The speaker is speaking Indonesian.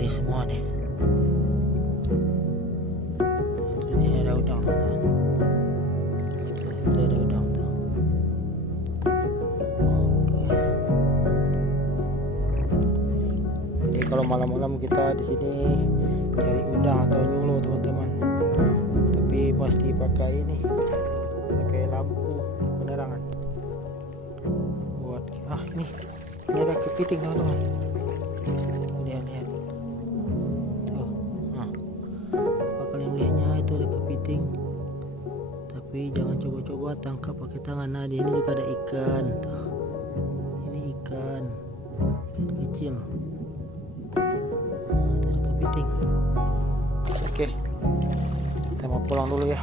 jadi semua nih. Ini ada udang teman-teman. Itu ada udang tuh. Oke. Jadi kalau malam-malam kita di sini cari udang atau nyulo teman-teman, tapi pasti pakai ini, pakai lampu penerangan buat ini ada kepiting teman-teman. Lihat tuh, apa kalian lihatnya, itu ada kepiting, tapi jangan coba-coba tangkap pakai tangan. Nah di ini juga ada ikan tuh, ini ikan kecil. Itu ada kepiting. Oke, kita mau pulang dulu ya.